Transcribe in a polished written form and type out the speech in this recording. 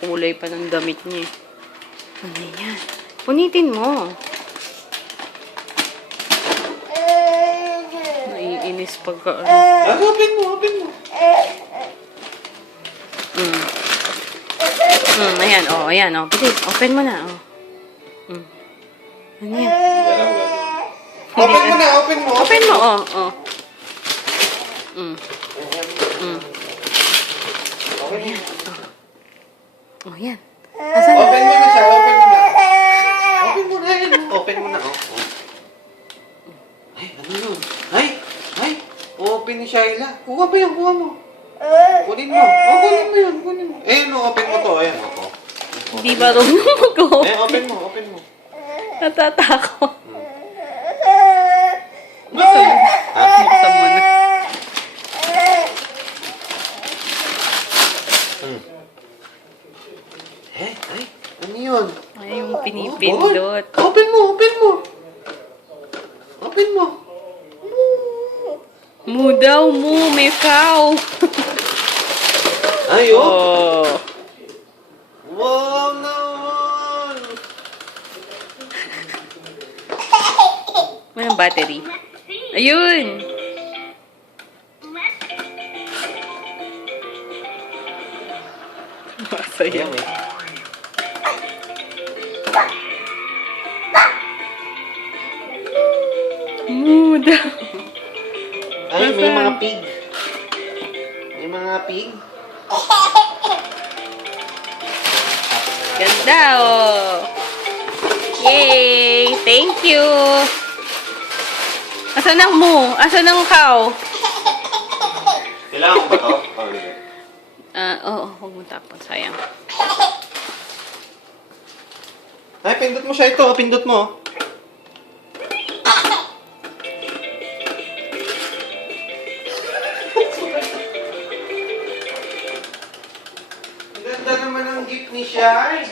kulay pa ng damit niya. Ano yan? Punitin mo. Naiinis pagka ano. Open mo, open mo. Ayan, ayan, Bilis, open mo na, Ano yan? Open mo na, open mo. Open mo, Open mo. Yan. Asan na? Open mo na siya, open mo na. Open mo na yun. Open mo na, Ay, ano yun? Ay, open ni Shyla. Kuha ba yan, kuha mo. Kunin mo. Kunin mo yun, kunin mo. Open mo to, ayan, Hindi ba rin mag-open? open mo, open mo. Natatakot. Buksan mo. Buksan mo na. Ay, ano yun? Ay, yung pinipindot. Open mo, open mo. Open mo. Mu daw, may cow. Ay, Oh. Wow naman! May battery. Ayun. Masaya. Ayan, Mu daw. Ay, may mga pig. May mga pig. Ganda, Yay! Thank you! Asan ang mu? Asan ang cow? Kailangan ko ba to? Oo, huwag mo tapon. Sayang. Ay, pindot mo siya ito. Pindot mo. Ganda naman ang gift ni Shai.